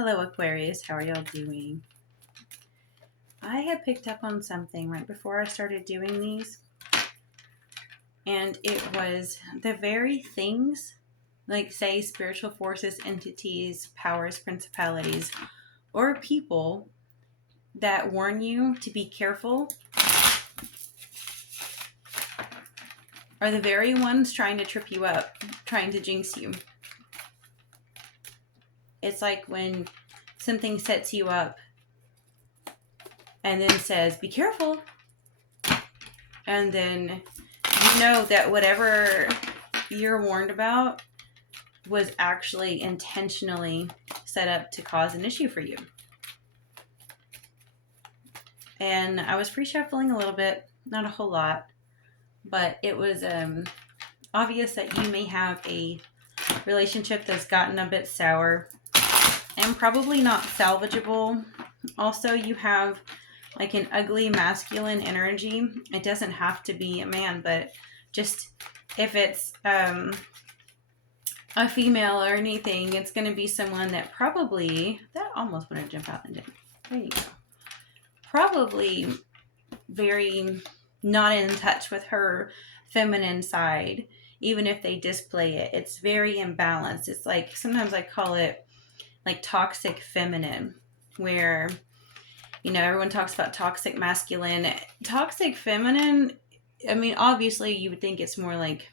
Hello, Aquarius. How are y'all doing? I had picked up on something right before I started doing these, and it was the very things, like, say, spiritual forces, entities, powers, principalities, or people that warn you to be careful are the very ones trying to trip you up, trying to jinx you. It's like when something sets you up and then says, be careful. And then you know that whatever you're warned about was actually intentionally set up to cause an issue for you. And I was pre-shuffling a little bit, not a whole lot, but it was obvious that you may have a relationship that's gotten a bit sour and probably not salvageable. Also, you have like an ugly masculine energy. It doesn't have to be a man, but just if it's a female or anything, it's going to be someone that probably, that almost want to jump out and did. There you go. Probably very not in touch with her feminine side, even if they display it. It's very imbalanced. It's like, sometimes I call it like toxic feminine, where, you know, everyone talks about toxic masculine. Toxic feminine, I mean, obviously you would think it's more like,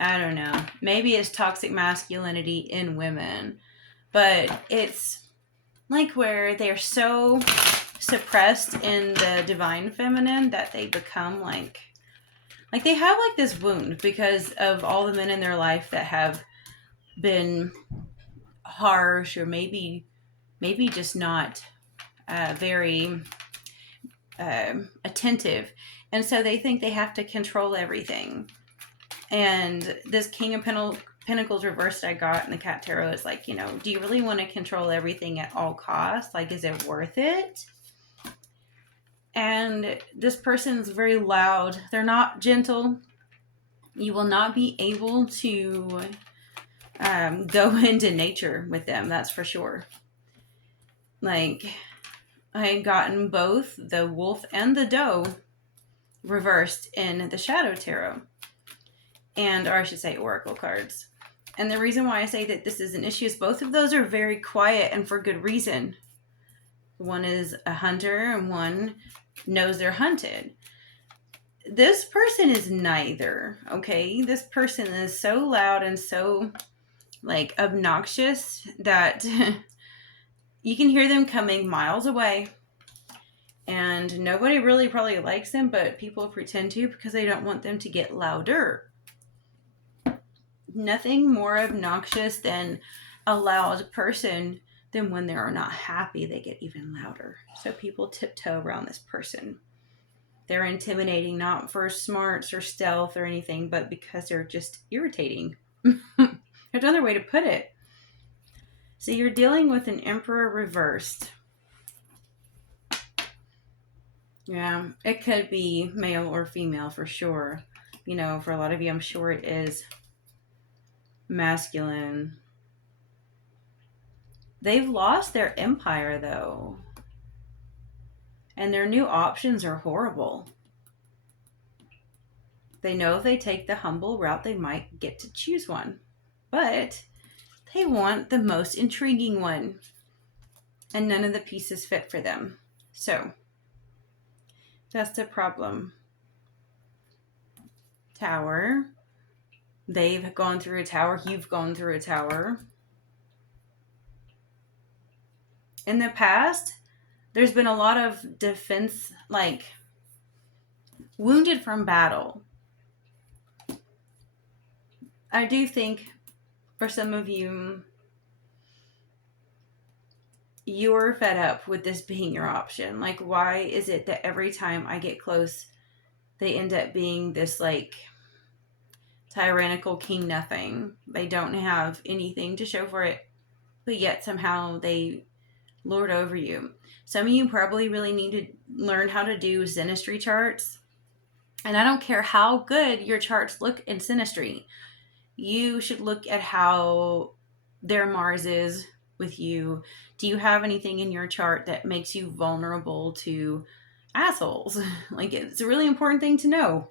I don't know, maybe it's toxic masculinity in women, but it's like where they're so suppressed in the divine feminine that they become like they have like this wound because of all the men in their life that have been harsh, or maybe just not very attentive, and so they think they have to control everything. And this King of Pentacles reversed I got in the Cat Tarot is like, you know, do you really want to control everything at all costs? Like, is it worth it? And this person's very loud. They're not gentle. You will not be able to go into nature with them, that's for sure. Like, I had gotten both the wolf and the doe reversed in the Shadow Tarot. And, or I should say, oracle cards. And the reason why I say that this is an issue is both of those are very quiet, and for good reason. One is a hunter and one knows they're hunted. This person is neither, okay? This person is so loud and so, like, obnoxious that you can hear them coming miles away. And nobody really probably likes them, but people pretend to because they don't want them to get louder. Nothing more obnoxious than a loud person than when they're not happy, they get even louder. So people tiptoe around this person. They're intimidating, not for smarts or stealth or anything, but because they're just irritating. There's another way to put it. So you're dealing with an Emperor reversed. Yeah, it could be male or female for sure. You know, for a lot of you, I'm sure it is masculine. They've lost their empire, though. And their new options are horrible. They know if they take the humble route, they might get to choose one. But they want the most intriguing one. And none of the pieces fit for them. So, that's the problem. Tower. They've gone through a tower. You've gone through a tower. In the past, there's been a lot of defense, like, wounded from battle. I do think for some of you, you're fed up with this being your option. Like, why is it that every time I get close, they end up being this, like, tyrannical king nothing? They don't have anything to show for it, but yet somehow they lord over you. Some of you probably really need to learn how to do synastry charts. And I don't care how good your charts look in synastry. You should look at how their Mars is with you? Do you have anything in your chart that makes you vulnerable to assholes? Like, it's a really important thing to know.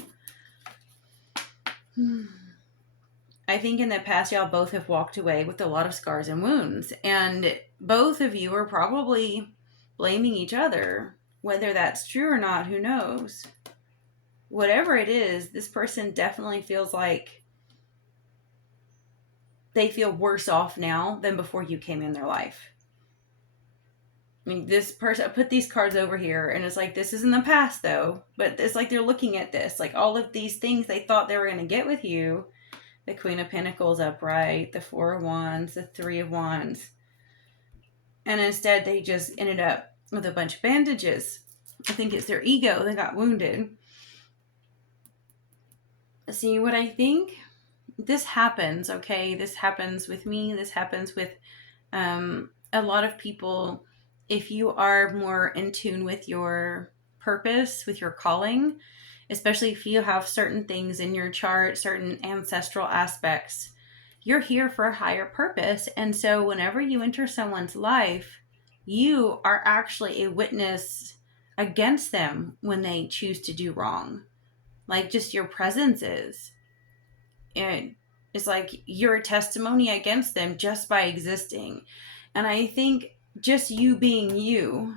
I think in the past, y'all both have walked away with a lot of scars and wounds, and both of you are probably blaming each other. Whether that's true or not, who knows? Whatever it is, this person definitely feels like they feel worse off now than before you came in their life. I mean, this person, I put these cards over here, and it's like, this is in the past, though. But it's like they're looking at this, like all of these things they thought they were going to get with you. The Queen of Pentacles upright, the Four of Wands, the Three of Wands. And instead, they just ended up with a bunch of bandages. I think it's their ego that got wounded. See, what I think? This happens, okay? This happens with me. This happens with a lot of people. If you are more in tune with your purpose, with your calling, especially if you have certain things in your chart, certain ancestral aspects, you're here for a higher purpose. And so whenever you enter someone's life, you are actually a witness against them when they choose to do wrong. Like, just your presence is. And it's like you're a testimony against them just by existing. And I think just you being you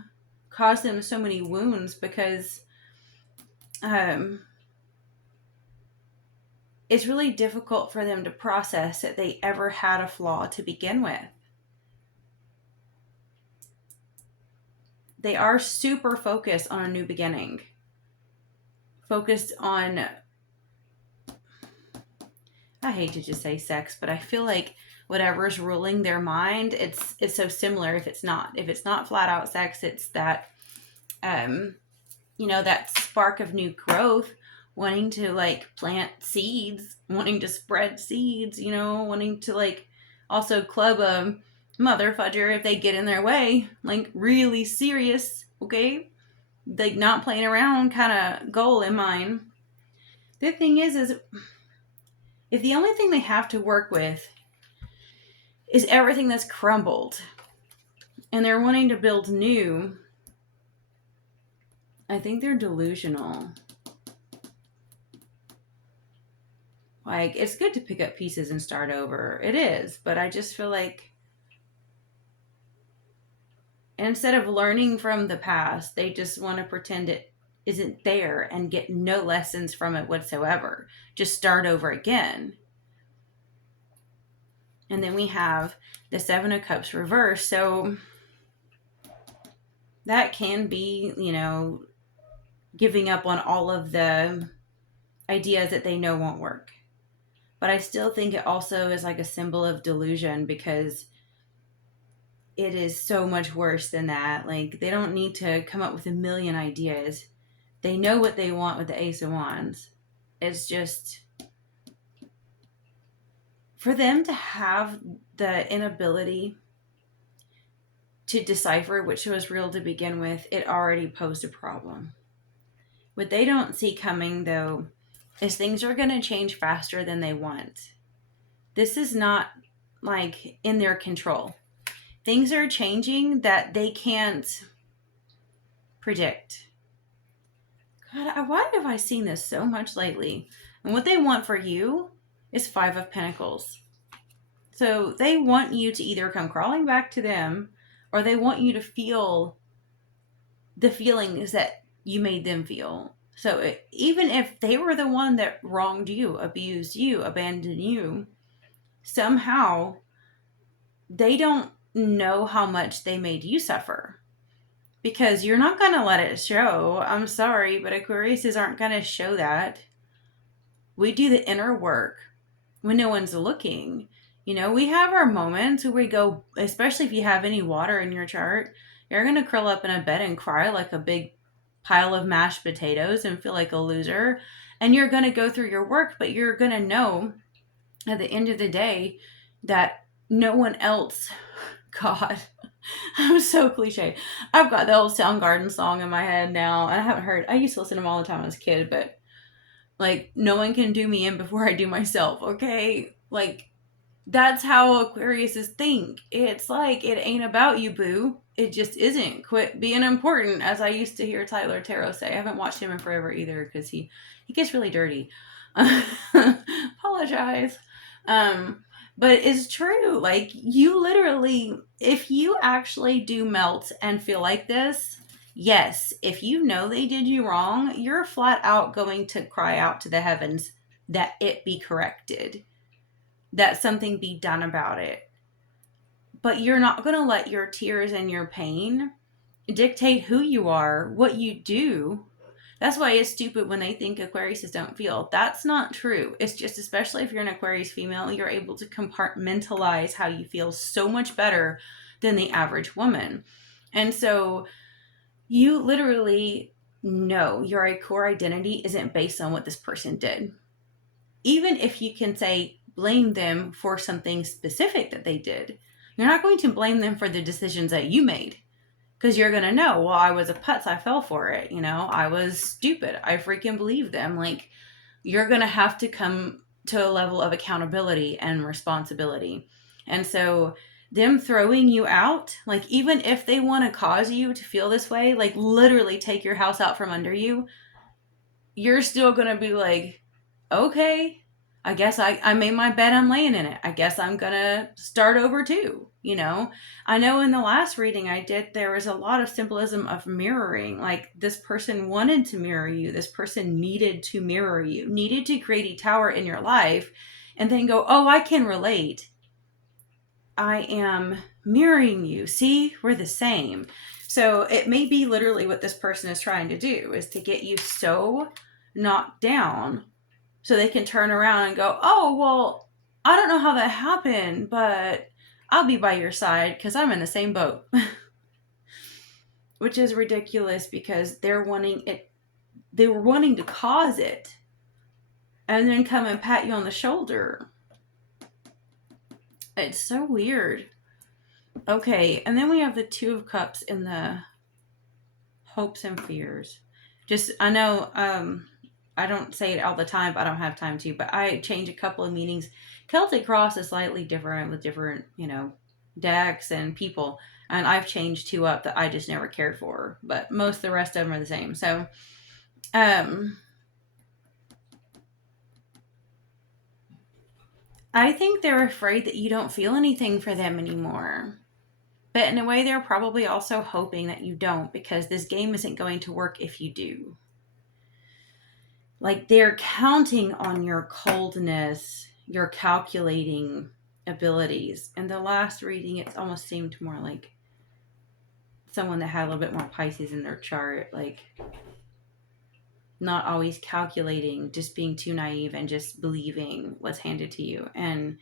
caused them so many wounds because it's really difficult for them to process that they ever had a flaw to begin with. They are super focused on a new beginning. Focused on, I hate to just say sex, but I feel like whatever's ruling their mind, it's so similar. If it's not flat out sex, it's that, that spark of new growth, wanting to like plant seeds, wanting to spread seeds, wanting to like also club a mother fudger if they get in their way, like really serious, okay? Like not playing around kind of goal in mind. The thing is if the only thing they have to work with is everything that's crumbled and they're wanting to build new, I think they're delusional. Like, it's good to pick up pieces and start over. It is, but I just feel like instead of learning from the past, they just want to pretend it isn't there and get no lessons from it whatsoever. Just start over again. And then we have the Seven of Cups reversed. So that can be, giving up on all of the ideas that they know won't work. But I still think it also is like a symbol of delusion because it is so much worse than that. Like, they don't need to come up with a million ideas. They know what they want with the Ace of Wands. It's just for them to have the inability to decipher which was real to begin with, it already posed a problem. What they don't see coming, though, is things are going to change faster than they want. This is not like in their control. Things are changing that they can't predict. God, why have I seen this so much lately? And what they want for you is Five of Pentacles. So they want you to either come crawling back to them or they want you to feel the feelings that you made them feel. So even if they were the one that wronged you, abused you, abandoned you, somehow they don't know how much they made you suffer. Because you're not going to let it show. I'm sorry, but Aquariuses aren't going to show that. We do the inner work when no one's looking. We have our moments where we go, especially if you have any water in your chart, you're going to curl up in a bed and cry like a big pile of mashed potatoes and feel like a loser. And you're going to go through your work, but you're going to know at the end of the day that no one else, God, I'm so cliche. I've got the old Soundgarden song in my head now, and I used to listen to them all the time as a kid, but like, no one can do me in before I do myself, okay? Like, That's how Aquariuses think. It's like, it ain't about you, boo. It just isn't. Quit being important, as I used to hear Tyler Tarot say. I haven't watched him in forever either because he gets really dirty. Apologize. Um, but it's true. Like, you literally, if you actually do melt and feel like this, yes, if you know they did you wrong, you're flat out going to cry out to the heavens that it be corrected, that something be done about it. But you're not going to let your tears and your pain dictate who you are, what you do. That's why it's stupid when they think Aquariuses don't feel. That's not true. It's just, especially if you're an Aquarius female, you're able to compartmentalize how you feel so much better than the average woman. And so you literally know your core identity isn't based on what this person did. Even if you can say, blame them for something specific that they did, you're not going to blame them for the decisions that you made. Because you're going to know, well, I was a putz, I fell for it. I was stupid. I freaking believed them. Like, you're going to have to come to a level of accountability and responsibility. And so them throwing you out, like, even if they want to cause you to feel this way, like literally take your house out from under you, you're still going to be like, okay, I guess I made my bed, I'm laying in it. I guess I'm going to start over too. I know in the last reading I did, there was a lot of symbolism of mirroring. Like, this person wanted to mirror you. This person needed to mirror you, needed to create a tower in your life and then go, oh, I can relate. I am mirroring you. See, we're the same. So it may be literally what this person is trying to do, is to get you so knocked down so they can turn around and go, oh, well, I don't know how that happened, but I'll be by your side because I'm in the same boat. Which is ridiculous, because they were wanting to cause it and then come and pat you on the shoulder. It's so weird. Okay, and then we have the Two of Cups in the hopes and fears. Just, I know, I don't say it all the time, but I don't have time to, but I change a couple of meanings. Celtic Cross is slightly different with different, decks and people. And I've changed two up that I just never cared for, but most of the rest of them are the same. So, I think they're afraid that you don't feel anything for them anymore. But in a way, they're probably also hoping that you don't, because this game isn't going to work if you do. Like, they're counting on your coldness, your calculating abilities. In the last reading, it almost seemed more like someone that had a little bit more Pisces in their chart, like not always calculating, just being too naive and just believing what's handed to you. And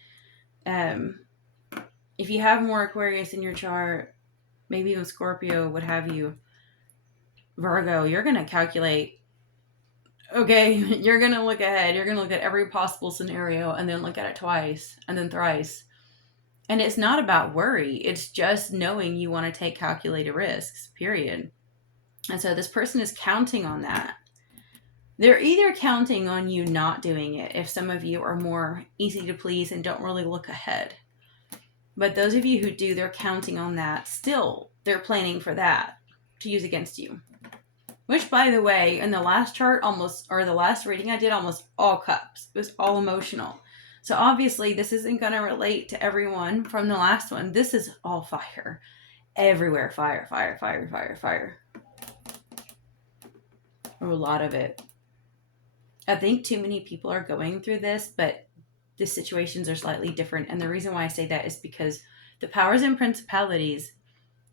if you have more Aquarius in your chart, maybe even Scorpio, what have you, Virgo, you're going to calculate. Okay, you're going to look ahead. You're going to look at every possible scenario and then look at it twice and then thrice. And it's not about worry. It's just knowing you want to take calculated risks, period. And so this person is counting on that. They're either counting on you not doing it, if some of you are more easy to please and don't really look ahead. But those of you who do, they're counting on that. Still, they're planning for that to use against you. Which, by the way, in the last chart, the last reading I did, almost all cups. It was all emotional. So obviously, this isn't going to relate to everyone from the last one. This is all fire. Everywhere, fire, fire, fire, fire, fire. A lot of it. I think too many people are going through this, but the situations are slightly different. And the reason why I say that is because the powers and principalities,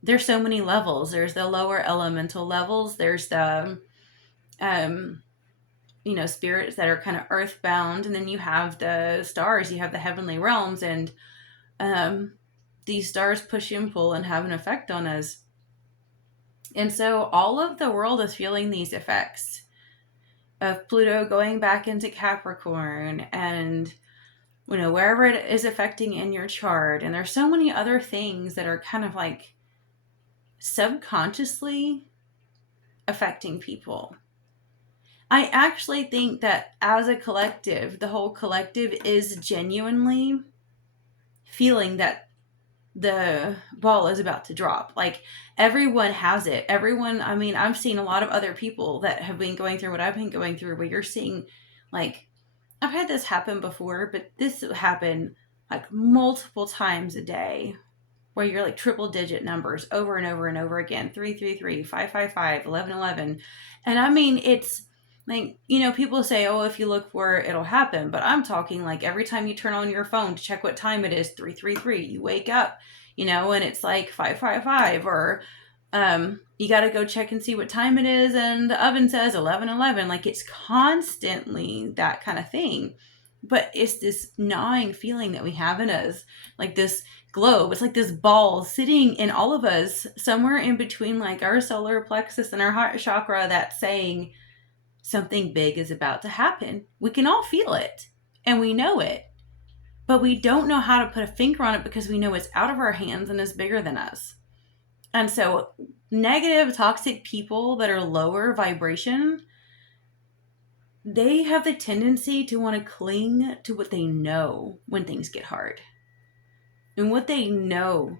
there's so many levels. There's the lower elemental levels. There's the, spirits that are kind of earthbound. And then you have the stars. You have the heavenly realms. And these stars push and pull and have an effect on us. And so all of the world is feeling these effects of Pluto going back into Capricorn and, wherever it is affecting in your chart. And there's so many other things that are kind of like subconsciously affecting people. I actually think that as a collective, the whole collective is genuinely feeling that the ball is about to drop. Like, everyone has it. Everyone, I mean, I've seen a lot of other people that have been going through what I've been going through, where you're seeing, like, I've had this happen before, but this happened like multiple times a day, where you're like triple digit numbers over and over and over again. 333, 555, 1111. And I mean, it's like, you know, people say, oh, if you look for it, it'll happen. But I'm talking like every time you turn on your phone to check what time it is, 333, you wake up, you know, and it's like 555, or you got to go check and see what time it is, and the oven says 11:11. Like, it's constantly that kind of thing. But it's this gnawing feeling that we have in us, like this globe. It's like this ball sitting in all of us, somewhere in between like our solar plexus and our heart chakra, that's saying something big is about to happen. We can all feel it, and we know it, but we don't know how to put a finger on it, because we know it's out of our hands and is bigger than us. And so negative, toxic people that are lower vibration, they have the tendency to want to cling to what they know when things get hard. And what they know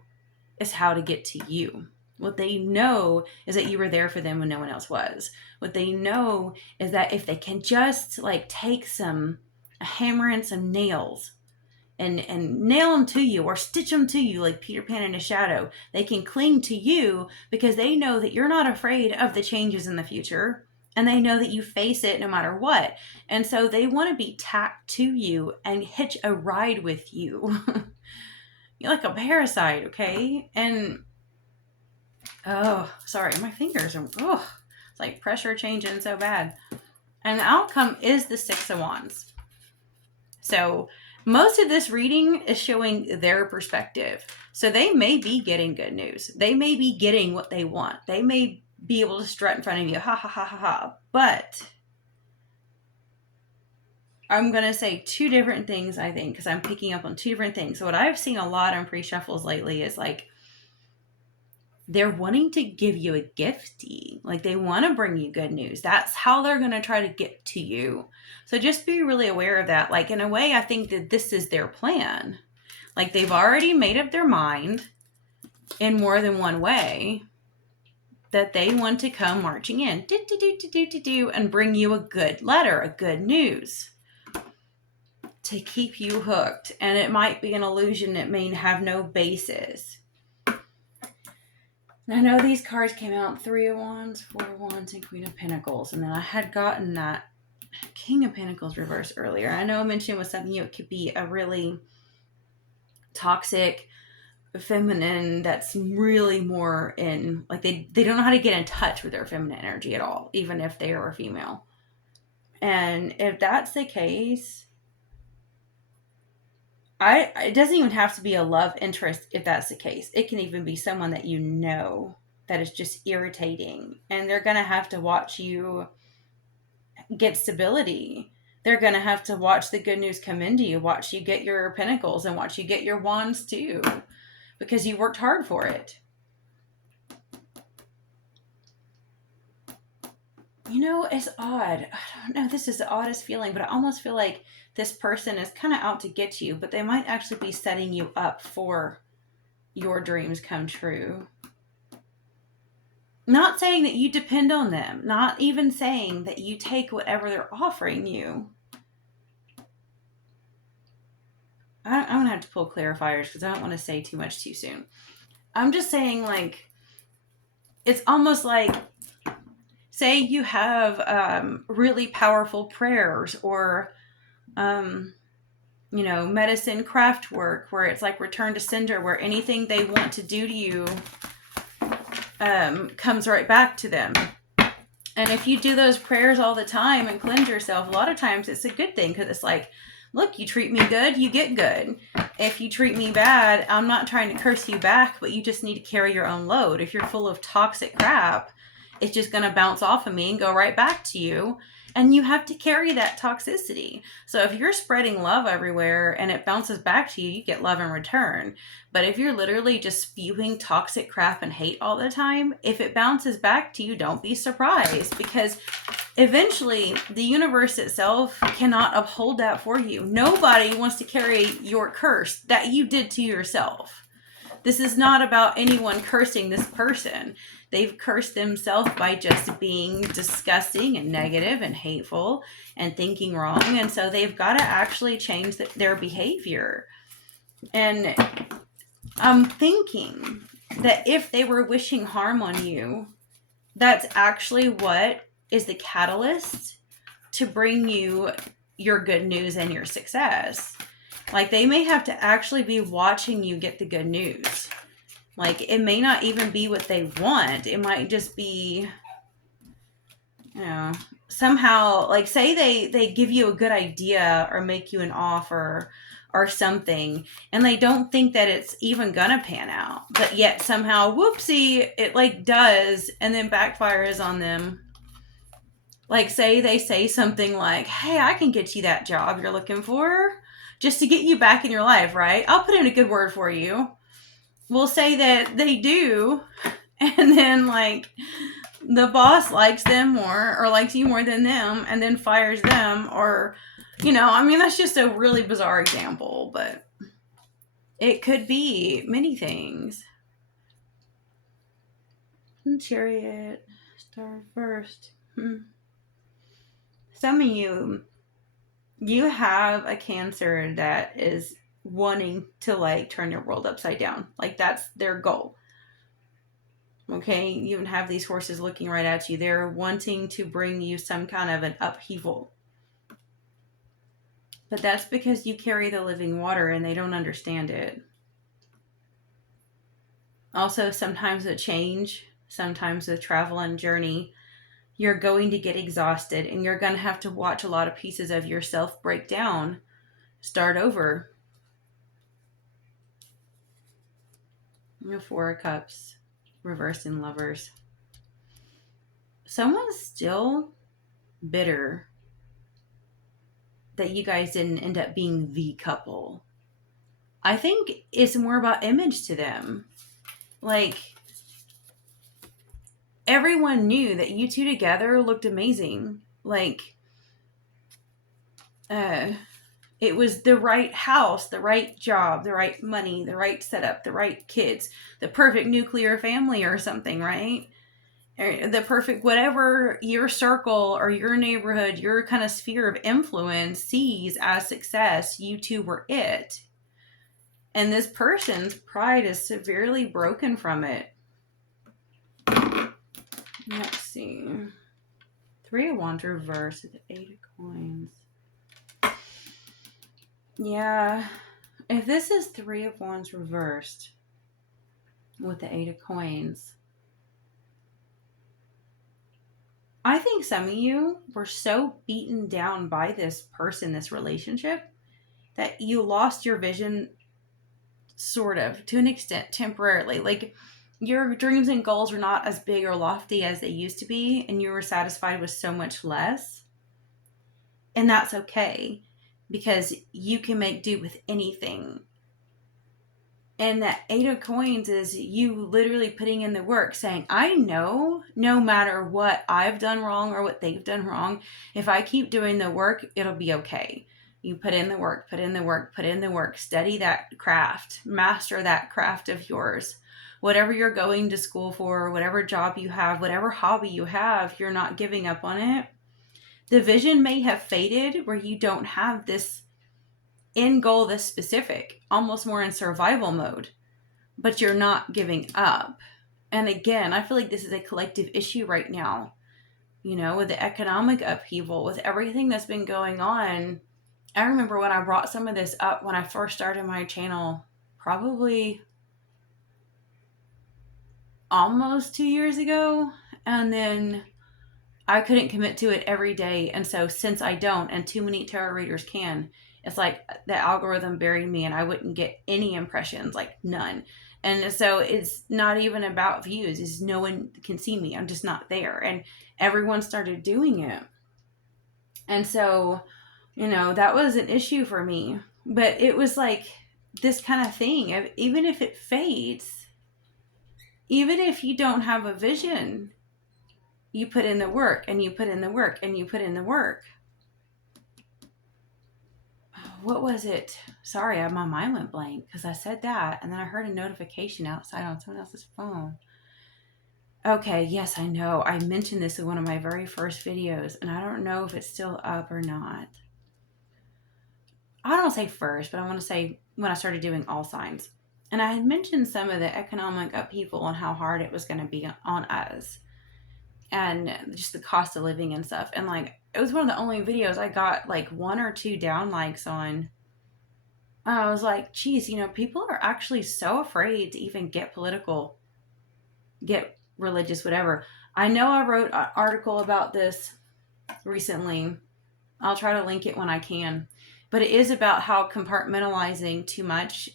is how to get to you. What they know is that you were there for them when no one else was. What they know is that if they can just like take a hammer and some nails and nail them to you, or stitch them to you like Peter Pan in a shadow, they can cling to you because they know that you're not afraid of the changes in the future. And they know that you face it no matter what. And so they want to be tacked to you and hitch a ride with you. You're like a parasite, okay? And, oh, sorry, my fingers are, it's like pressure changing so bad. And the outcome is the Six of Wands. So most of this reading is showing their perspective. So they may be getting good news. They may be getting what they want. They may be able to strut in front of you, ha ha ha ha ha. But I'm going to say two different things, I think, because I'm picking up on two different things. So what I've seen a lot on pre-shuffles lately is like, they're wanting to give you a gifty. Like, they want to bring you good news. That's how they're going to try to get to you. So just be really aware of that. Like, in a way, I think that this is their plan. Like, they've already made up their mind in more than one way that they want to come marching in and bring you a good letter, a good news, to keep you hooked. And it might be an illusion. It may have no basis. And I know these cards came out: Three of Wands, Four of Wands, and Queen of Pentacles. And then I had gotten that King of Pentacles reverse earlier. I know I mentioned with something, it could be a really toxic feminine that's really more in, like, they don't know how to get in touch with their feminine energy at all, even if they are a female. And if that's the case, it doesn't even have to be a love interest. If that's the case, it can even be someone that you know that is just irritating, and they're gonna have to watch you get stability. They're gonna have to watch the good news come into you, watch you get your pentacles, and watch you get your wands too, because you worked hard for it. You know, it's odd. I don't know. This is the oddest feeling, but I almost feel like this person is kind of out to get you, but they might actually be setting you up for your dreams come true. Not saying that you depend on them. Not even saying that you take whatever they're offering you. I'm going to have to pull clarifiers because I don't want to say too much too soon. I'm just saying, like, it's almost like, say you have really powerful prayers, or, you know, medicine craft work, where it's like return to sender, where anything they want to do to you comes right back to them. And if you do those prayers all the time and cleanse yourself, a lot of times it's a good thing, because it's like, look, you treat me good, you get good. If you treat me bad, I'm not trying to curse you back, but you just need to carry your own load. If you're full of toxic crap, it's just going to bounce off of me and go right back to you. And you have to carry that toxicity. So if you're spreading love everywhere and it bounces back to you, you get love in return. But if you're literally just spewing toxic crap and hate all the time, if it bounces back to you, don't be surprised, because eventually the universe itself cannot uphold that for you. Nobody wants to carry your curse that you did to yourself. This is not about anyone cursing this person. They've cursed themselves by just being disgusting and negative and hateful and thinking wrong. And so they've got to actually change their behavior. And I'm thinking that if they were wishing harm on you, that's actually what is the catalyst to bring you your good news and your success. Like, they may have to actually be watching you get the good news. Like, it may not even be what they want. It might just be, you know, somehow, like, say they give you a good idea or make you an offer or something, and they don't think that it's even gonna pan out. But yet somehow, whoopsie, it like does, and then backfires on them. Like, say they say something like, hey, I can get you that job you're looking for, just to get you back in your life, right? I'll put in a good word for you. We'll say that they do, and then, like, the boss likes them more, or likes you more than them, and then fires them, or, you know, I mean, that's just a really bizarre example, but it could be many things. Chariot, star first. Some of you have a Cancer that is wanting to, like, turn your world upside down. Like, that's their goal. Okay, you even have these horses looking right at you. They're wanting to bring you some kind of an upheaval. But that's because you carry the living water and they don't understand it. Also, sometimes with change, sometimes with travel and journey, you're going to get exhausted and you're going to have to watch a lot of pieces of yourself break down, start over. Four of Cups, reversed in Lovers. Someone's still bitter that you guys didn't end up being the couple. I think it's more about image to them. Like, everyone knew that you two together looked amazing. Like, it was the right house, the right job, the right money, the right setup, the right kids, the perfect nuclear family or something, right? The perfect, whatever your circle or your neighborhood, your kind of sphere of influence sees as success, you two were it. And this person's pride is severely broken from it. Let's see. Three of Wands reversed with the Eight of Coins. Yeah. If this is Three of Wands reversed with the Eight of Coins, I think some of you were so beaten down by this person, this relationship, that you lost your vision, sort of, to an extent, temporarily. Like, your dreams and goals were not as big or lofty as they used to be, and you were satisfied with so much less. And that's okay, because you can make do with anything. And that Eight of Coins is you literally putting in the work, saying, I know no matter what I've done wrong or what they've done wrong, if I keep doing the work, it'll be okay. You put in the work, put in the work, put in the work, study that craft, master that craft of yours. Whatever you're going to school for, whatever job you have, whatever hobby you have, you're not giving up on it. The vision may have faded where you don't have this end goal this specific, almost more in survival mode, but you're not giving up. And again, I feel like this is a collective issue right now, you know, with the economic upheaval, with everything that's been going on. I remember when I brought some of this up when I first started my channel, probably almost 2 years ago, and then I couldn't commit to it every day. And so since I don't, and too many tarot readers can, it's like the algorithm buried me and I wouldn't get any impressions, like none. And so it's not even about views. It's no one can see me. I'm just not there. And everyone started doing it. And so, you know, that was an issue for me. But it was like this kind of thing. Even if it fades, even if you don't have a vision, you put in the work, and you put in the work, and you put in the work. What was it? Sorry, my mind went blank because I said that, and then I heard a notification outside on someone else's phone. Okay, yes, I know. I mentioned this in one of my very first videos, and I don't know if it's still up or not. I don't say first, but I want to say when I started doing all signs. And I had mentioned some of the economic upheaval and how hard it was going to be on us, and just the cost of living and stuff. And like, it was one of the only videos I got like 1 or 2 down likes on. I was like, geez, people are actually so afraid to even get political, get religious, whatever. I know I wrote an article about this recently. I'll try to link it when I can. But it is about how compartmentalizing too much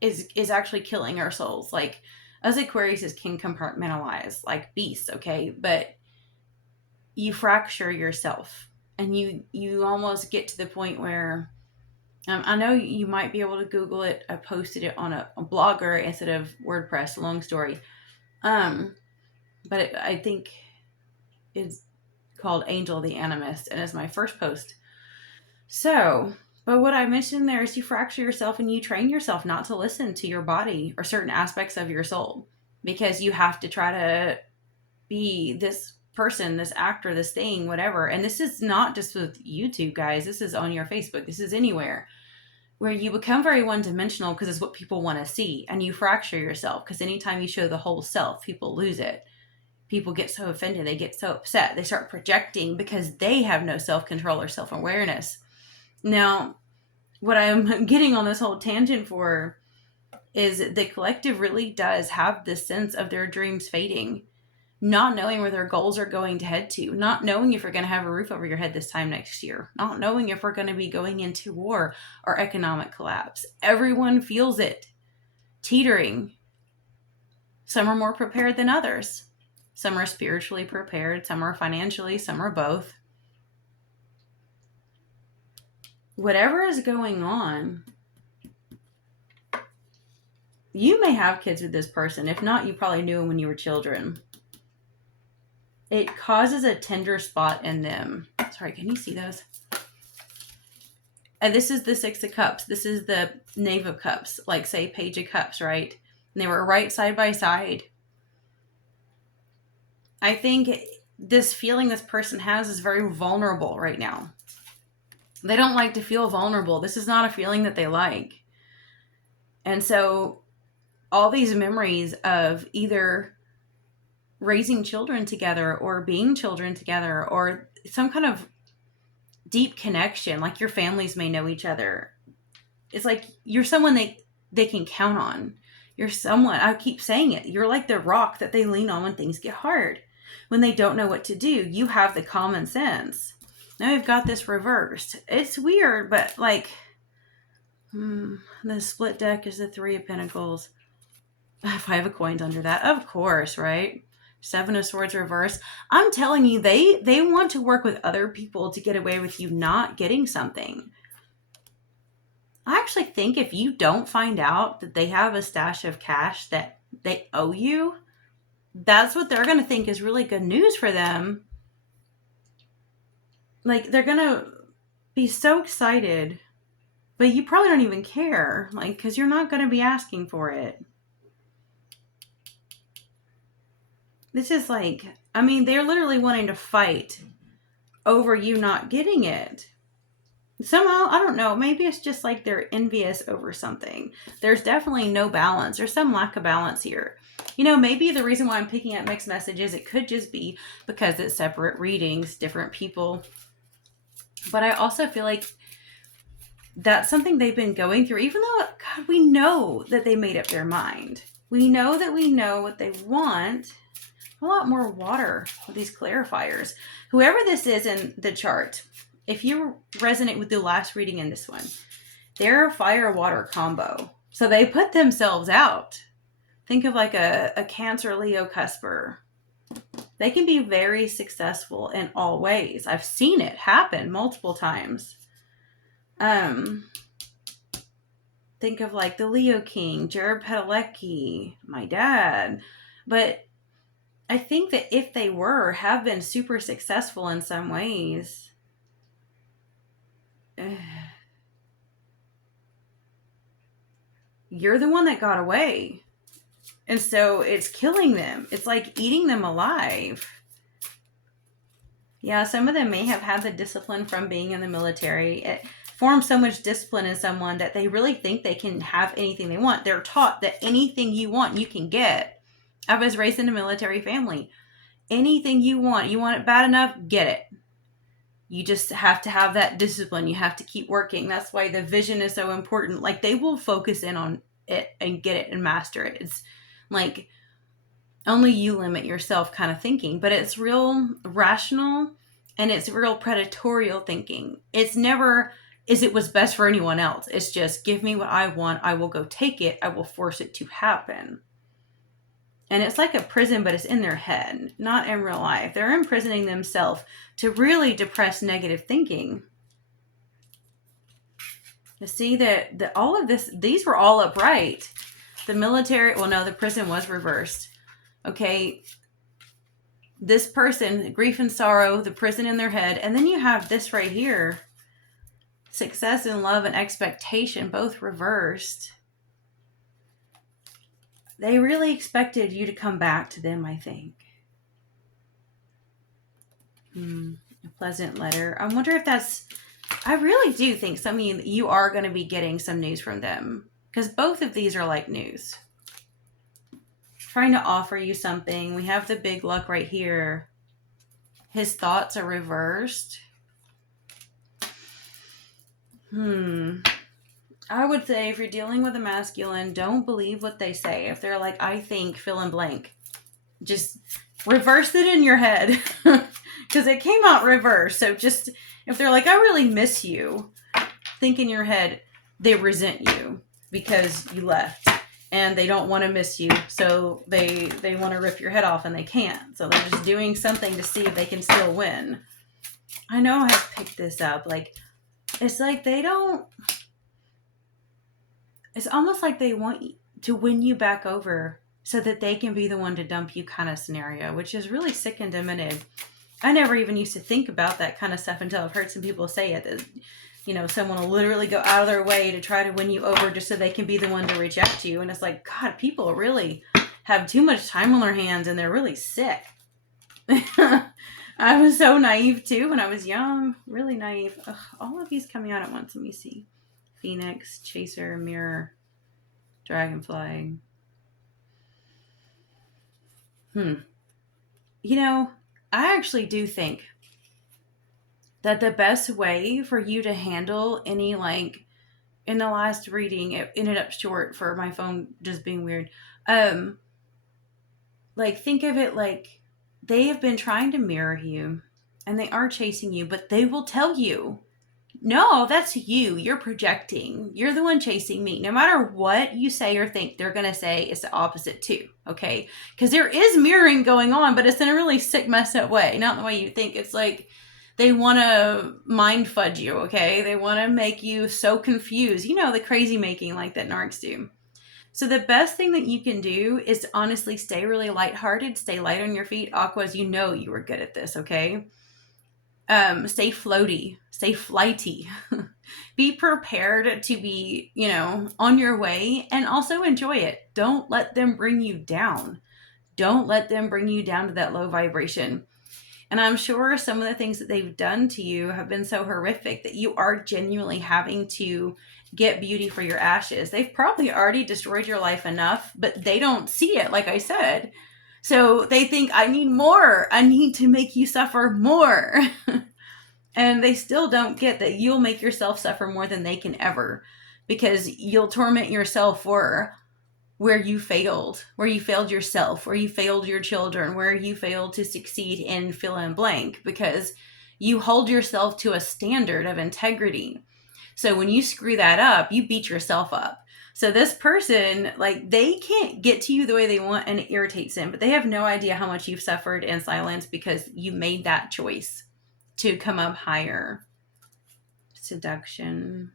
is actually killing our souls. Like, us Aquariuses can compartmentalize like beasts, okay? But you fracture yourself, and you almost get to the point where I know you might be able to Google it. I posted it on a blogger instead of WordPress. Long story. But I think it's called Angel the Animist, and it's my first post. So, but what I mentioned there is you fracture yourself and you train yourself not to listen to your body or certain aspects of your soul, because you have to try to be this person, this actor, this thing, whatever. And this is not just with YouTube, guys. This is on your Facebook. This is anywhere where you become very one-dimensional because it's what people want to see, and you fracture yourself because anytime you show the whole self, people lose it. People get so offended, they get so upset, they start projecting because they have no self-control or self-awareness. Now, what I'm getting on this whole tangent for is the collective really does have this sense of their dreams fading, not knowing where their goals are going to head to, not knowing if you're going to have a roof over your head this time next year, not knowing if we're going to be going into war or economic collapse. Everyone feels it teetering. Some are more prepared than others. Some are spiritually prepared, some are financially, some are both. Whatever is going on, you may have kids with this person. If not, you probably knew him when you were children. It causes a tender spot in them. Sorry, can you see those? And this is the Six of Cups. This is the Knave of Cups. Like, say, Page of Cups, right? And they were right side by side. I think this feeling this person has is very vulnerable right now. They don't like to feel vulnerable. This is not a feeling that they like. And so all these memories of either raising children together or being children together or some kind of deep connection, like your families may know each other. It's like you're someone they can count on. You're someone, I keep saying it, you're like the rock that they lean on when things get hard. When they don't know what to do, you have the common sense. Now we've got this reversed. It's weird, but like, the split deck is the Three of Pentacles. 5 of Coins under that, of course, right? 7 of Swords reversed. I'm telling you, they want to work with other people to get away with you not getting something. I actually think if you don't find out that they have a stash of cash that they owe you, that's what they're going to think is really good news for them. Like, they're going to be so excited, but you probably don't even care, like, because you're not going to be asking for it. This is like, I mean, they're literally wanting to fight over you not getting it. Somehow, I don't know, maybe it's just like they're envious over something. There's definitely no balance. There's some lack of balance here. Maybe the reason why I'm picking up mixed messages, it could just be because it's separate readings, different people. But I also feel like that's something they've been going through, even though, God, we know that they made up their mind. We know that we know what they want. A lot more water with these clarifiers. Whoever this is in the chart, if you resonate with the last reading in this one, they're a fire-water combo. So they put themselves out. Think of like a Cancer Leo cusper. They can be very successful in all ways. I've seen it happen multiple times. Think of like the Leo King, Jared Padalecki, my dad. But I think that if they have been super successful in some ways, you're the one that got away. And so it's killing them. It's like eating them alive. Yeah, some of them may have had the discipline from being in the military. It forms so much discipline in someone that they really think they can have anything they want. They're taught that anything you want, you can get. I was raised in a military family. Anything you want it bad enough, get it. You just have to have that discipline. You have to keep working. That's why the vision is so important. Like, they will focus in on it and get it and master it. It's like only you limit yourself kind of thinking, but it's real rational and it's real predatorial thinking. It's never is it what's best for anyone else. It's just give me what I want. I will go take it. I will force it to happen. And it's like a prison, but it's in their head, not in real life. They're imprisoning themselves to really depress negative thinking. You see that all of this, these were all upright. The military, well, no, the prison was reversed. Okay, this person, grief and sorrow, the prison in their head. And then you have this right here, success and love and expectation, both reversed. They really expected you to come back to them, I think. A pleasant letter. I wonder if that's, I really do think some of you are going to be getting some news from them. Because both of these are like news. Trying to offer you something. We have the big luck right here. His thoughts are reversed. I would say if you're dealing with a masculine, don't believe what they say. If they're like, I think, fill in blank. Just reverse it in your head. Because it came out reversed. So just, if they're like, I really miss you, think in your head, they resent you because you left. And they don't want to miss you. So they want to rip your head off and they can't. So they're just doing something to see if they can still win. I know I have picked this up. Like, it's like they don't, it's almost like they want to win you back over so that they can be the one to dump you kind of scenario, which is really sick and demented. I never even used to think about that kind of stuff until I've heard some people say it. That, you know, someone will literally go out of their way to try to win you over just so they can be the one to reject you. And it's like, God, people really have too much time on their hands and they're really sick. I was so naive too when I was young. Really naive. Ugh, all of these coming out at once. Let me see. Phoenix, Chaser, Mirror, Dragonfly. You know, I actually do think that the best way for you to handle any, like, in the last reading, it ended up short for my phone just being weird. Like, think of it like they have been trying to mirror you and they are chasing you, but they will tell you, no, that's you. You're projecting. You're the one chasing me. No matter what you say or think, they're going to say it's the opposite too. Okay. Because there is mirroring going on, but it's in a really sick, messed up way. Not the way you think. It's like they want to mind fudge you. Okay. They want to make you so confused. You know, the crazy making like that narcs do. So the best thing that you can do is to honestly stay really lighthearted, stay light on your feet. Aquas, you know you were good at this, okay? Stay floaty, stay flighty. Be prepared to be, you know, on your way and also enjoy it. Don't let them bring you down. Don't let them bring you down to that low vibration. And I'm sure some of the things that they've done to you have been so horrific that you are genuinely having to get beauty for your ashes. They've probably already destroyed your life enough, but they don't see it, like I said. So they think, I need more. I need to make you suffer more. And they still don't get that you'll make yourself suffer more than they can ever, because you'll torment yourself for where you failed yourself, where you failed your children, where you failed to succeed in fill in blank, because you hold yourself to a standard of integrity. So when you screw that up, you beat yourself up. So this person, like, they can't get to you the way they want and it irritates them, but they have no idea how much you've suffered in silence because you made that choice to come up higher. Seduction.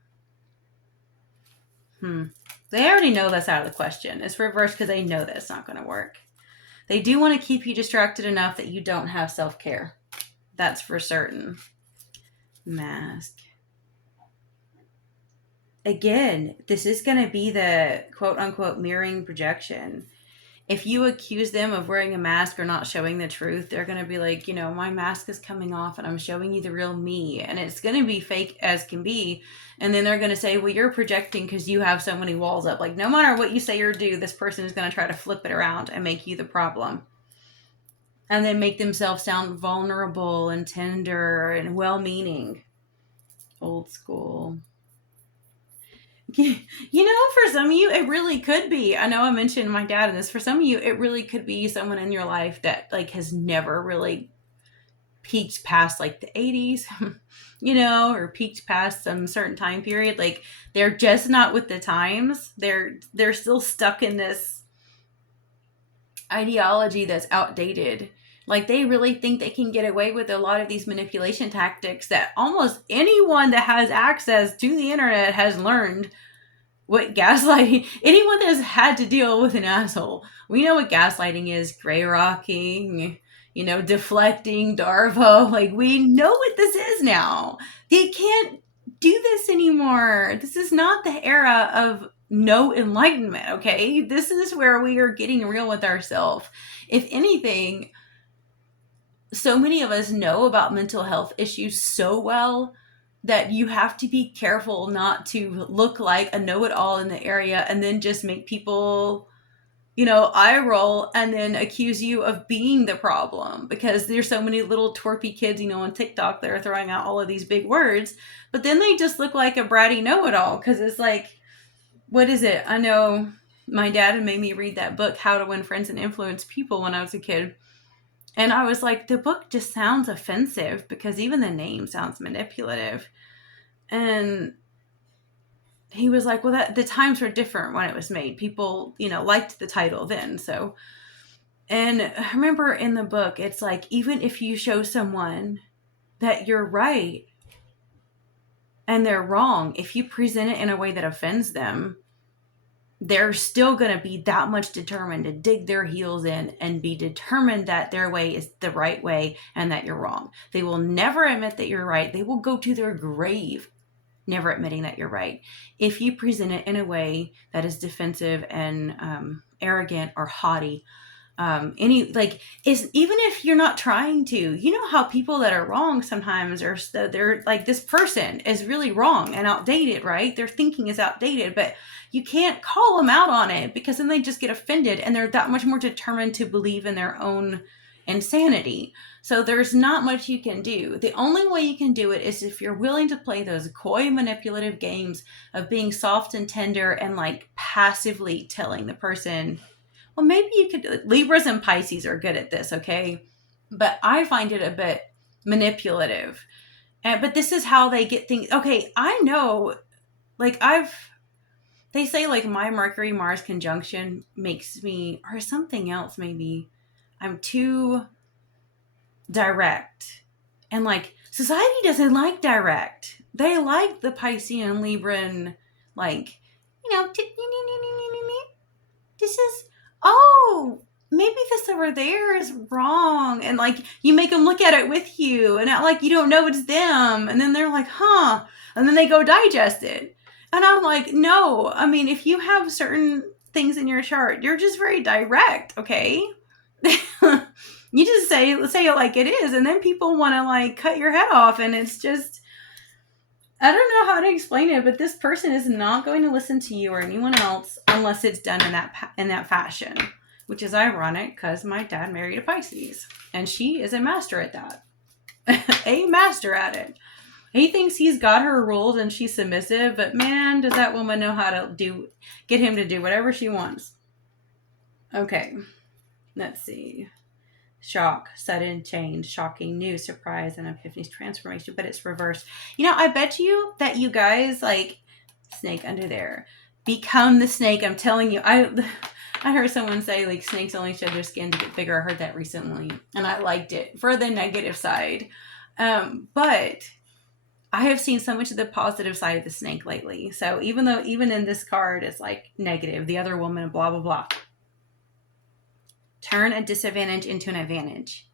They already know that's out of the question. It's reversed because they know that it's not going to work. They do want to keep you distracted enough that you don't have self-care. That's for certain. Mask. Again, this is going to be the quote-unquote mirroring projection. If you accuse them of wearing a mask or not showing the truth, they're going to be like, you know, my mask is coming off and I'm showing you the real me. And it's going to be fake as can be. And then they're going to say, well, you're projecting because you have so many walls up. Like, no matter what you say or do, this person is going to try to flip it around and make you the problem. And then make themselves sound vulnerable and tender and well-meaning. Old school. You know, for some of you, it really could be. I know I mentioned my dad in this. For some of you, it really could be someone in your life that like has never really peaked past like the 80s, you know, or peaked past some certain time period. Like they're just not with the times. They're still stuck in this ideology that's outdated. Like they really think they can get away with a lot of these manipulation tactics that almost anyone that has access to the internet has learned what gaslighting, anyone that's had to deal with an asshole. We know what gaslighting is, gray rocking, you know, deflecting, Darvo. Like we know what this is now. They can't do this anymore. This is not the era of no enlightenment, okay? This is where we are getting real with ourselves. If anything, so many of us know about mental health issues so well that you have to be careful not to look like a know-it-all in the area and then just make people, you know, eye roll and then accuse you of being the problem because there's so many little twerpy kids, you know, on TikTok that are throwing out all of these big words, but then they just look like a bratty know-it-all because it's like, what is it? I know my dad had made me read that book, How to Win Friends and Influence People, when I was a kid. And I was like, the book just sounds offensive because even the name sounds manipulative. And he was like, well, the times were different when it was made. People, you know, liked the title then. So, and I remember in the book, it's like, even if you show someone that you're right and they're wrong, if you present it in a way that offends them, they're still going to be that much determined to dig their heels in and be determined that their way is the right way and that you're wrong. They will never admit that you're right. They will go to their grave never admitting that you're right. If you present it in a way that is defensive and arrogant or haughty, even if you're not trying to, you know how people that are wrong sometimes are, they're like, this person is really wrong and outdated, right? Their thinking is outdated, but you can't call them out on it because then they just get offended and they're that much more determined to believe in their own insanity. So there's not much you can do. The only way you can do it is if you're willing to play those coy manipulative games of being soft and tender and like passively telling the person, well, maybe you could. Libras and Pisces are good at this, okay? But I find it a bit manipulative. But this is how they get things. Okay, I know, like they say like my Mercury-Mars conjunction makes me, or something else maybe, I'm too direct. And like, society doesn't like direct. They like the Piscean, Libran, like, you know, this is, oh, maybe this over there is wrong. And like, you make them look at it with you and act like you don't know it's them. And then they're like, huh. And then they go digest it. And I'm like, no, I mean, if you have certain things in your chart, you're just very direct, okay? You just say it like it is. And then people want to like cut your head off. And it's just, I don't know how to explain it, but this person is not going to listen to you or anyone else unless it's done in that fashion, which is ironic because my dad married a Pisces and she is a master at that. A master at it. He thinks he's got her ruled and she's submissive, but man, does that woman know how to get him to do whatever she wants. Okay, let's see. Shock, sudden change, shocking news, surprise, and epiphany, transformation, but it's reversed. You know, I bet you that you guys, like, snake under there, become the snake. I'm telling you, I heard someone say, like, snakes only shed their skin to get bigger. I heard that recently, and I liked it for the negative side. But I have seen so much of the positive side of the snake lately. So even in this card, it's like negative, the other woman, blah, blah, blah. turn a disadvantage into an advantage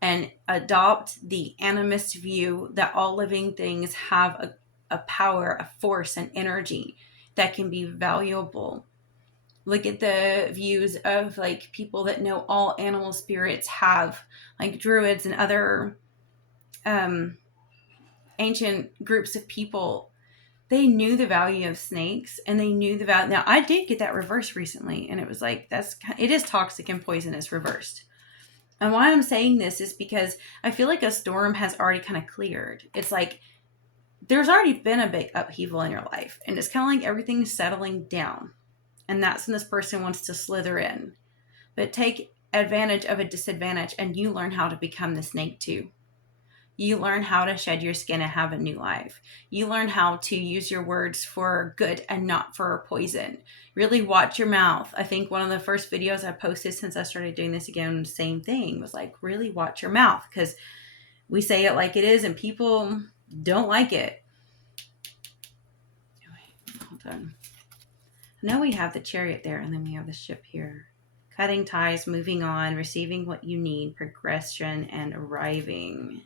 and adopt the animist view that all living things have a power, a force, an energy that can be valuable. Look at the views of like people that know all animal spirits have, like druids and other ancient groups of people. They knew the value of snakes, and they knew the value. Now, I did get that reversed recently, and it was like, it is toxic and poisonous reversed. And why I'm saying this is because I feel like a storm has already kind of cleared. It's like there's already been a big upheaval in your life, and it's kind of like everything's settling down. And that's when this person wants to slither in. But take advantage of a disadvantage, and you learn how to become the snake too. You learn how to shed your skin and have a new life. You learn how to use your words for good and not for poison. Really watch your mouth. I think one of the first videos I posted since I started doing this again, same thing, was like, really watch your mouth, because we say it like it is and people don't like it. Hold on. Now we have the Chariot there, and then we have the Ship here. Cutting ties, moving on, receiving what you need, progression, and arriving.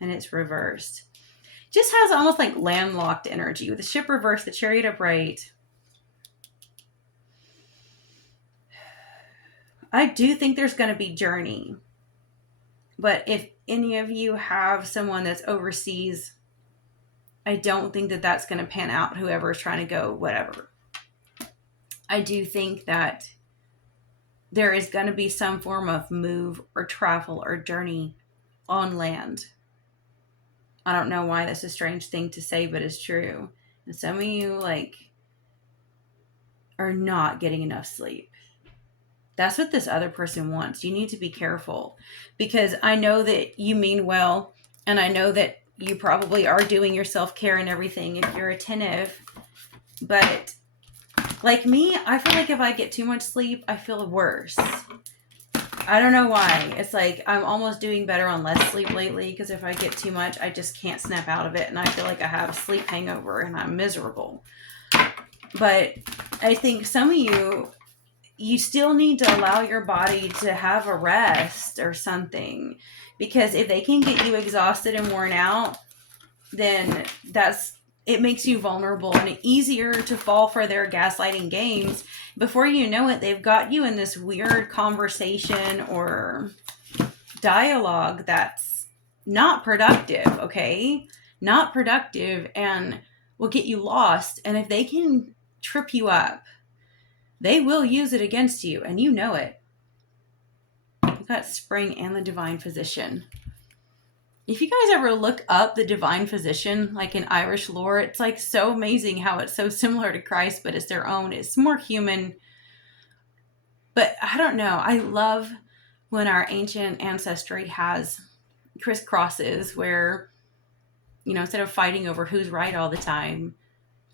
And it's reversed. Just has almost like landlocked energy with the Ship reversed, the Chariot upright. I do think there's going to be journey. But if any of you have someone that's overseas, I don't think that that's going to pan out, whoever is trying to go, whatever. I do think that there is going to be some form of move or travel or journey on land. I don't know why that's a strange thing to say, but it's true. And some of you, like, are not getting enough sleep. That's what this other person wants. You need to be careful, because I know that you mean well, and I know that you probably are doing your self-care and everything if you're attentive. But like me, I feel like if I get too much sleep, I feel worse. I don't know why. It's like I'm almost doing better on less sleep lately, because if I get too much, I just can't snap out of it, and I feel like I have a sleep hangover and I'm miserable. But I think some of you still need to allow your body to have a rest or something, because if they can get you exhausted and worn out, then it makes you vulnerable and easier to fall for their gaslighting games. Before you know it, they've got you in this weird conversation or dialogue that's not productive, okay? Not productive, and will get you lost. And if they can trip you up, they will use it against you, and you know it. We've got Spring and the Divine Physician. If you guys ever look up the Divine Physician, like in Irish lore, it's like so amazing how it's so similar to Christ, but it's their own. It's more human. But I don't know. I love when our ancient ancestry has crisscrosses where, instead of fighting over who's right all the time,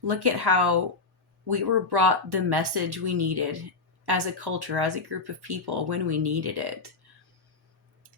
look at how we were brought the message we needed as a culture, as a group of people, when we needed it.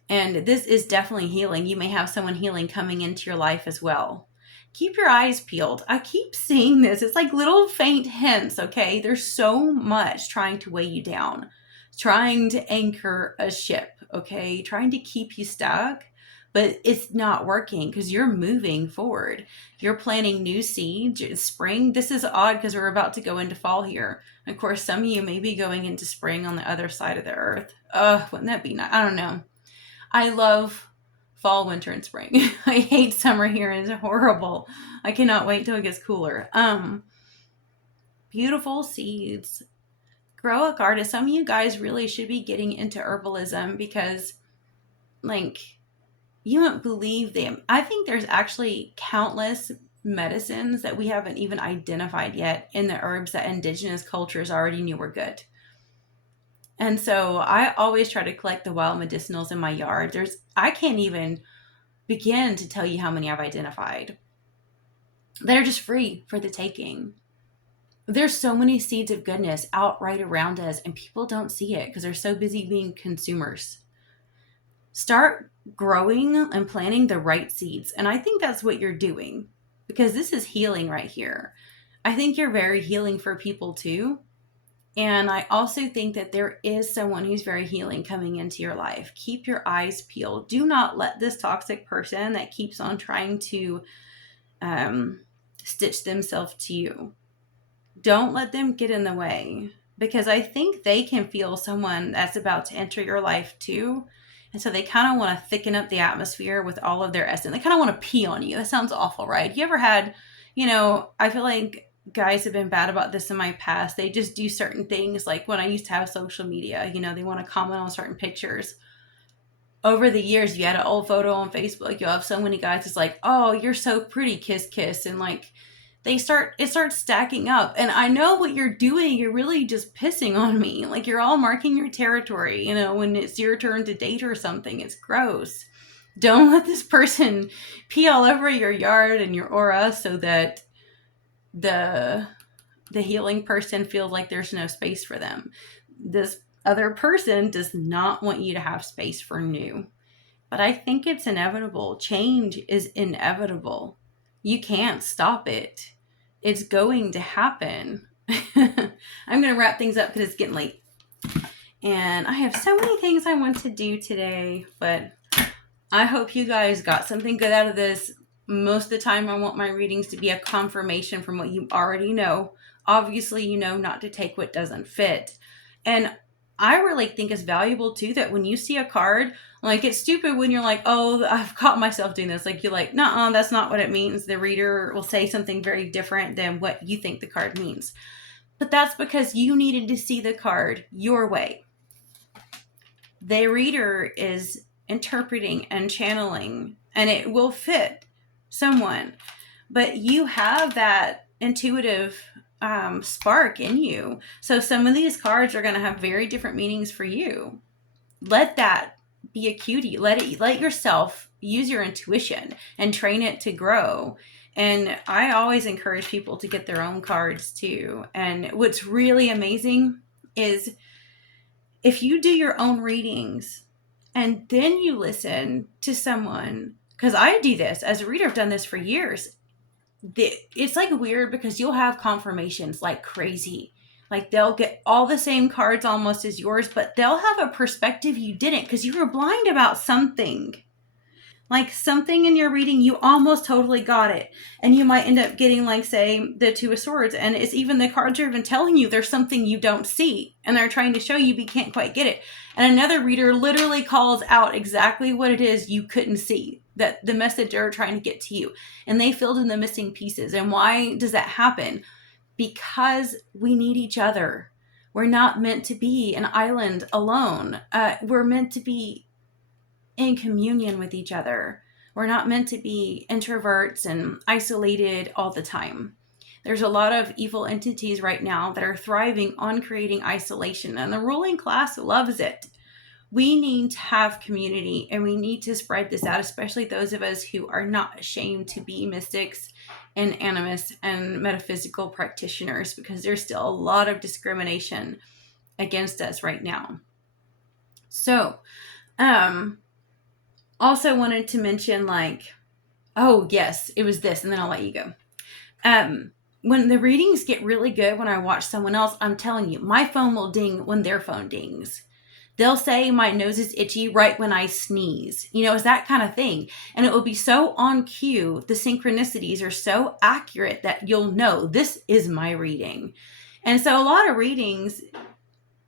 And this is definitely healing. You may have someone healing coming into your life as well. Keep your eyes peeled. I keep seeing this. It's like little faint hints, okay? There's so much trying to weigh you down, trying to anchor a ship, okay? Trying to keep you stuck, but it's not working because you're moving forward. You're planting new seeds. Spring, this is odd because we're about to go into fall here. Of course, some of you may be going into spring on the other side of the earth. Wouldn't that be nice? I don't know. I love fall, winter, and spring. I hate summer here. It's horrible. I cannot wait till it gets cooler. Beautiful seeds. Grow a garden. Some of you guys really should be getting into herbalism, because, like, you won't believe them. I think there's actually countless medicines that we haven't even identified yet in the herbs that indigenous cultures already knew were good. And so I always try to collect the wild medicinals in my yard. I can't even begin to tell you how many I've identified that are just free for the taking. There's so many seeds of goodness out right around us, and people don't see it because they're so busy being consumers. Start growing and planting the right seeds. And I think that's what you're doing, because this is healing right here. I think you're very healing for people too. And I also think that there is someone who's very healing coming into your life. Keep your eyes peeled. Do not let this toxic person that keeps on trying to stitch themselves to you, don't let them get in the way, because I think they can feel someone that's about to enter your life too. And so they kind of want to thicken up the atmosphere with all of their essence. They kind of want to pee on you. That sounds awful, right? You ever had, I feel like guys have been bad about this in my past. They just do certain things. Like when I used to have social media, they want to comment on certain pictures. Over the years, you had an old photo on Facebook, you'll have so many guys that's like, oh, you're so pretty, kiss, kiss. And like, it starts stacking up. And I know what you're doing. You're really just pissing on me. Like, you're all marking your territory, when it's your turn to date or something. It's gross. Don't let this person pee all over your yard and your aura so that the healing person feels like there's no space for them. This other person does not want you to have space for new. But I think it's inevitable. Change is inevitable. You can't stop it. It's going to happen. I'm going to wrap things up because it's getting late. And I have so many things I want to do today, but I hope you guys got something good out of this. Most of the time, I want my readings to be a confirmation from what you already know. Obviously, you know not to take what doesn't fit. And I really think it's valuable too that when you see a card, like, it's stupid when you're like, oh, I've caught myself doing this. Like, you're like, nuh-uh, that's not what it means. The reader will say something very different than what you think the card means. But that's because you needed to see the card your way. The reader is interpreting and channeling, and it will fit someone. But you have that intuitive spark in you. So some of these cards are going to have very different meanings for you. Let that be a cutie. Let yourself use your intuition and train it to grow. And I always encourage people to get their own cards too. And what's really amazing is if you do your own readings and then you listen to someone, because I do this as a reader, I've done this for years. It's like weird because you'll have confirmations like crazy. Like, they'll get all the same cards almost as yours, but they'll have a perspective you didn't because you were blind about something. Like, something in your reading, you almost totally got it. And you might end up getting, like, say, the Two of Swords. And it's even the cards are even telling you there's something you don't see. And they're trying to show you, but you can't quite get it. And another reader literally calls out exactly what it is you couldn't see, that the message they're trying to get to you. And they filled in the missing pieces. And why does that happen? Because we need each other. We're not meant to be an island alone. We're meant to be in communion with each other. We're not meant to be introverts and isolated all the time. There's a lot of evil entities right now that are thriving on creating isolation, and the ruling class loves it. We need to have community, and we need to spread this out, especially those of us who are not ashamed to be mystics and animists and metaphysical practitioners, because there's still a lot of discrimination against us right now. So, also wanted to mention, like, oh yes, it was this, and then I'll let you go. When the readings get really good, when I watch someone else, I'm telling you, my phone will ding when their phone dings. They'll say my nose is itchy right when I sneeze. It's that kind of thing. And it will be so on cue. The synchronicities are so accurate that you'll know this is my reading. And so a lot of readings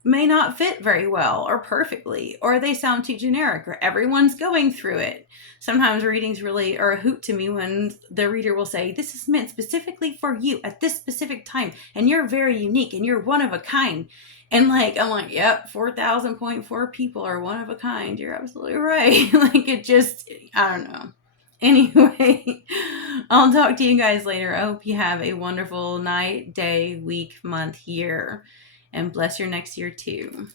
may not fit very well or perfectly, or they sound too generic, or everyone's going through it. Sometimes readings really are a hoot to me when the reader will say, this is meant specifically for you at this specific time, and you're very unique and you're one of a kind. And I'm like, yep, 4,000.4 people are one of a kind. You're absolutely right. I don't know. Anyway, I'll talk to you guys later. I hope you have a wonderful night, day, week, month, year, and bless your next year too.